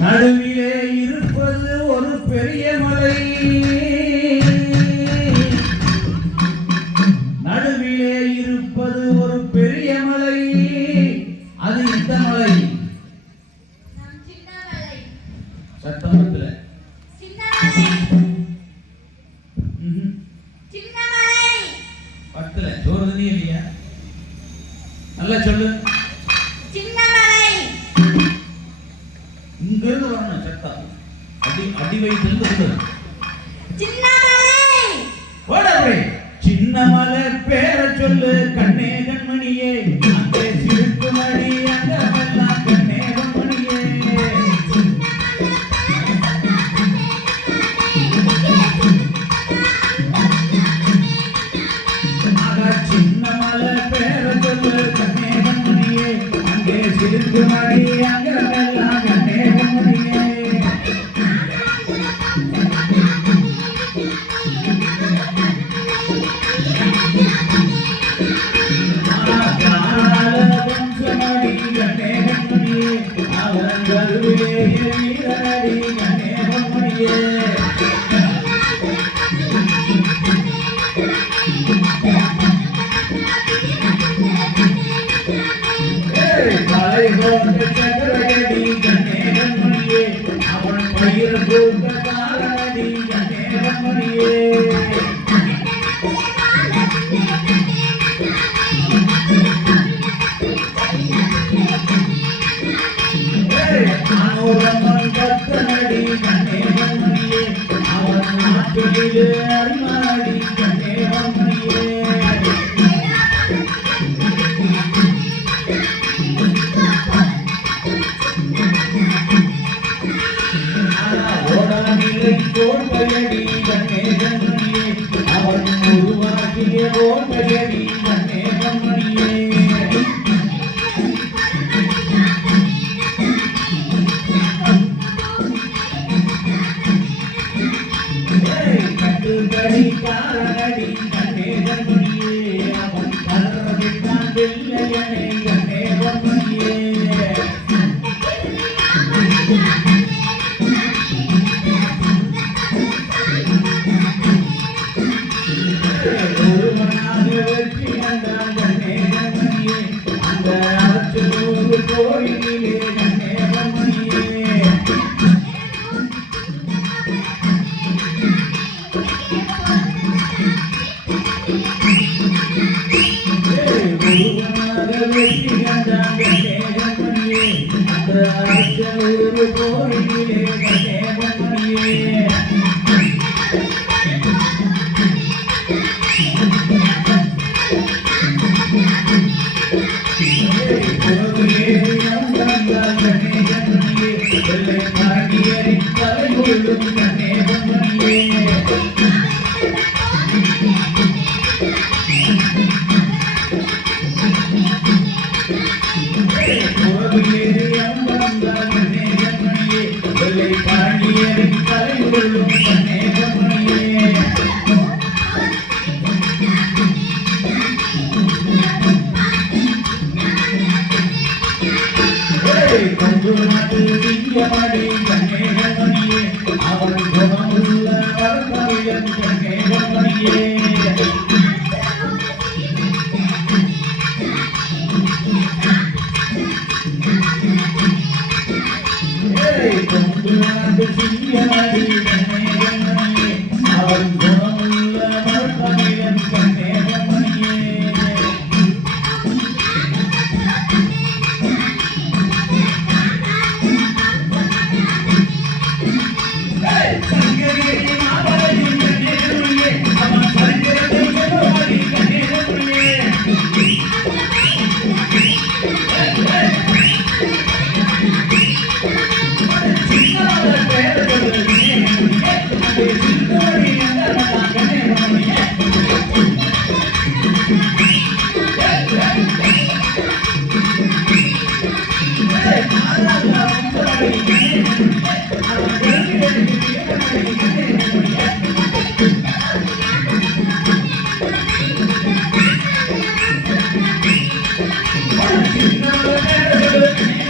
நடுவிலே இருப்பது ஒரு பெரிய மலை, நடுவிலே இருப்பது ஒரு பெரிய மலை. அது இந்த மலை. சத்தமத்துல பத்துல சோறு தண்ணி இல்லையா? நல்லா சொல்லு. இங்க இருந்து வரணும் சத்தம். அடி வயிற்றிலிருந்து கொண்டு சின்ன மலை பேரை சொல்லு கண்ணே கண்மணியே, அங்கே சிறுக்கு மணி அங்கமெல்லாம் கண்ணே கண்மணியே. சின்ன மலை பேரை சொல்லு கண்ணே கண்மணியே, அங்கே சிறுக்கு மணி அங்கமெல்லாம் கண்ணே கண்மணியே. அவன் பயிர் காரணி கண்ணே அனுரமன் கத்தனடி கண்ணே கண்மணியே, அவன் நாட்டிலே அருமாடி கண்ணே கண்மணியே. ஓடாநிலை கோட்டையடி கண்ணே கண்மணியே, அவன் உருவாக்கிய கோட்டையடி கண்ணே கண்மணியே. காரணடி கண்ணே கண்மணியே, அவன் கலரவிட்டான் வெள்ளையனை கண்ணே கண்மணியே. ஒருவனாக வெற்றி கண்டான் கண்ணே கண்மணியே, அந்த அரசு கோயிலே கண்ணே கண்மணியே. வெற்றி கண்டான் கண்ணே கண்மணியே, அந்த அரசு கோயிலே கண்ணே கண்மணியே. வெள்ளை பாண்டியரின் தலைமுழும் கண்ணே கண்மணியே. வெள்ளை பாண்டியரின் தலைமுழும் கண்ணே கண்மணியே. கொங்கு நாட்டு சிங்கமணி கண்ணே கண்மணியே, அவன் குணமுள்ள வரதமிழன் கண்ணே கண்மணியே. கொங்கு நாட்டு சிங்கமணி கண்ணே கண்மணியே, அவன் குணமுள்ள வரதமிழன் கண்ணே கண்மணியே. என்ன